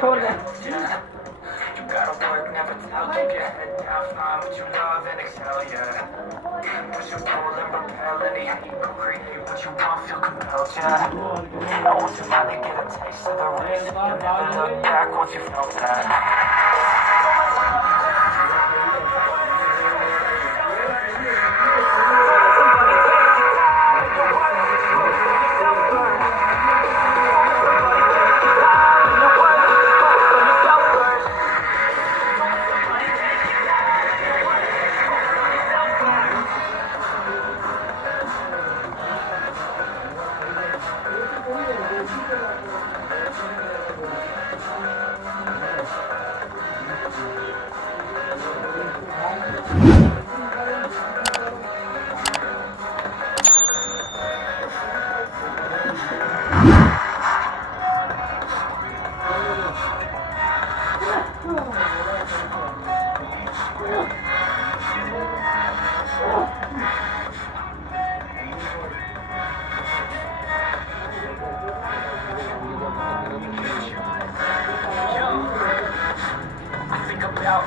छोड़ दे। You gotta work, never tell, keep your head down, find what you love and excel, yeah. Push and pull and repel any hate, go create what you want, feel compelled, yeah. And once you finally get a taste of the race, you'll never look back once you felt that.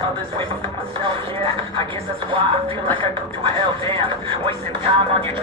others way before myself, yeah. I guess that's why I feel like I go through hell, damn. Wasting time on your dreams.